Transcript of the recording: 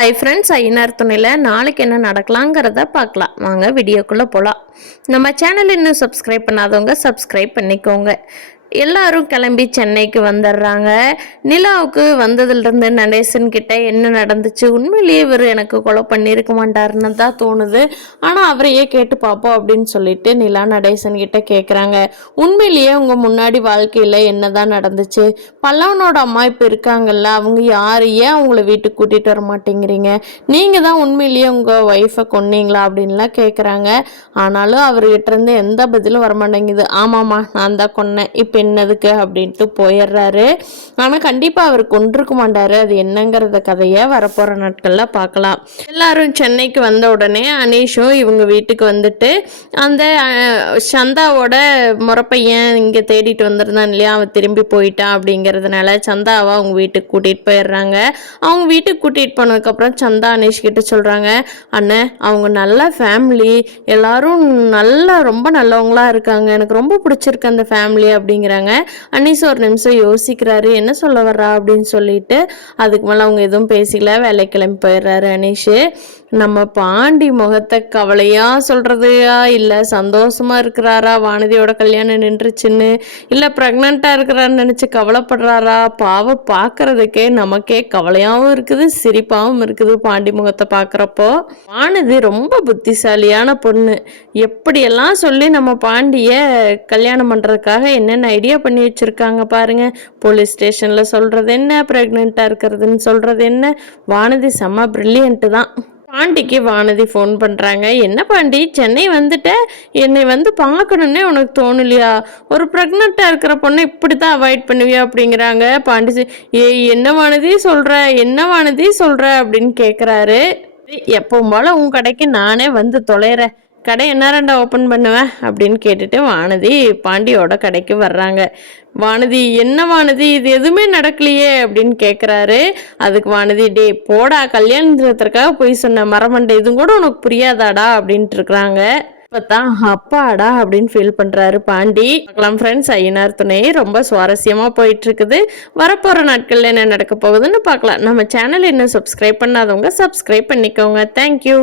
Hi friends, Ayyanar துணையில் நாளைக்கு என்ன நடக்கலாங்கிறத பார்க்கலாம். வாங்க வீடியோக்குள்ளே போகலாம். நம்ம சேனல் இன்னும் சப்ஸ்கிரைப் பண்ணாதவங்க சப்ஸ்கிரைப் பண்ணிக்கோங்க. எல்லாரும் கிளம்பி சென்னைக்கு வந்துடுறாங்க. நிலாவுக்கு வந்ததுலேருந்து நடேசன் கிட்ட என்ன நடந்துச்சு, உண்மையிலேயே இவர் எனக்கு கொலை பண்ணியிருக்க மாட்டாருன்னு தான் தோணுது, ஆனால் அவரையே கேட்டு பார்ப்போம் அப்படின்னு சொல்லிட்டு நிலா நடேசன் கிட்ட கேட்குறாங்க. உண்மையிலேயே உங்கள் முன்னாடி வாழ்க்கையில் என்ன தான் நடந்துச்சு, பல்லவனோட அம்மா இப்போ இருக்காங்கல்ல, அவங்க யார், ஏன் அவங்கள வீட்டுக்கு கூட்டிகிட்டு வர மாட்டேங்கிறீங்க, நீங்கள் தான் உண்மையிலேயே உங்கள் ஒய்ஃபை கொன்னீங்களா அப்படின்லாம் கேட்குறாங்க. ஆனாலும் அவர்கிட்ட இருந்து எந்த பதிலும் வரமாட்டேங்குது. ஆமாம்மா நான் தான் கொன்னேன், இப்போ என்னதுக்கு அப்படின்ட்டு போயிடுறாரு. ஆனால் கண்டிப்பாக அவர் கொண்டிருக்க மாட்டார். அது என்னங்கிறத கதையை வரப்போகிற நாட்களில் பார்க்கலாம். எல்லாரும் சென்னைக்கு வந்த உடனே அனீஷும் இவங்க வீட்டுக்கு வந்துட்டு அந்த சந்தாவோட முறப்பையன் இங்கே தேடிட்டு வந்திருந்தான் இல்லையா, அவன் திரும்பி போயிட்டான் அப்படிங்கிறதுனால சந்தாவை அவங்க வீட்டுக்கு கூட்டிகிட்டு போயிடுறாங்க. அவங்க வீட்டுக்கு கூட்டிகிட்டு போனதுக்கப்புறம் சந்தா அனீஷ் கிட்ட சொல்கிறாங்க, அண்ணன் அவங்க நல்ல ஃபேமிலி, எல்லாரும் நல்லா ரொம்ப நல்லவங்களா இருக்காங்க, எனக்கு ரொம்ப பிடிச்சிருக்கு அந்த ஃபேமிலி அப்படிங்கிறாங்க. அனீஸ் ஒரு நிமிஷம் யோசிக்கிறாரு, என்ன சொல்ல வர்றா அப்படின்னு சொல்லிட்டு. அதுக்கு மேலே அவங்க எதுவும் பேசிக்கல, வேலைக்கு கிளம்பி போயிடுறாரு அனீஷ். நம்ம பாண்டி முகத்தை கவலையா சொல்றதையா, இல்லை சந்தோஷமா இருக்கிறாரா வானதியோட கல்யாணம் நின்றுச்சுன்னு, இல்லை ப்ரெக்னெண்ட்டாக இருக்கிறான்னு நினச்சி கவலைப்படுறாரா, பாவம் பார்க்கறதுக்கே நமக்கே கவலையாகவும் இருக்குது சிரிப்பாகவும் இருக்குது பாண்டி முகத்தை பார்க்குறப்போ. வானதி ரொம்ப புத்திசாலியான பொண்ணு, எப்படியெல்லாம் சொல்லி நம்ம பாண்டியை கல்யாணம் பண்ணுறதுக்காக என்னென்ன ஐடியா பண்ணி வச்சுருக்காங்க பாருங்க. போலீஸ் ஸ்டேஷனில் சொல்கிறது என்ன, ப்ரெக்னெண்ட்டாக இருக்கிறதுன்னு சொல்கிறது என்ன, வானதி செம்ம ப்ரில்லியண்ட்டு தான். பாண்டிக்கு வானதி ஃபோன் பண்ணுறாங்க. என்ன பாண்டி சென்னை வந்துட்ட, என்னை வந்து பார்க்கணுன்னே உனக்கு தோணலையா, ஒரு ப்ரெக்னெண்ட்டாக இருக்கிற பொண்ணை இப்படி தான் அவாய்ட் பண்ணுவியா அப்படிங்கிறாங்க. பாண்டி என்ன வானதி சொல்கிற, என்ன வானதி சொல்கிற அப்படின்னு கேட்குறாரு. எப்பவும் போல் உன் கடைக்கு நானே வந்து தொலைகிறேன், கடை என்ன ரெண்டா ஓப்பன் பண்ணுவேன் அப்படின்னு கேட்டுட்டு வானதி பாண்டியோட கடைக்கு வர்றாங்க. வானதி என்ன வானதி இது எதுவுமே நடக்கலையே அப்படின்னு கேட்குறாரு. அதுக்கு வானதி, டே போடா, கல்யாணத்திற்காக போய் சொன்ன மரமண்டை, இதுவும் கூட உனக்கு புரியாதாடா அப்படின்ட்டு இருக்கிறாங்க. இப்போதான் அப்பாடா அப்படின்னு ஃபீல் பண்ணுறாரு பாண்டி. பார்க்கலாம் ஃப்ரெண்ட்ஸ், ஐயனார் துணை ரொம்ப சுவாரஸ்யமாக போயிட்டுருக்குது. வரப்போகிற நாட்களில் என்ன நடக்க போகுதுன்னு பார்க்கலாம். நம்ம சேனல் இன்னும் சப்ஸ்கிரைப் பண்ணாதவங்க சப்ஸ்கிரைப் பண்ணிக்கோங்க. தேங்க்யூ.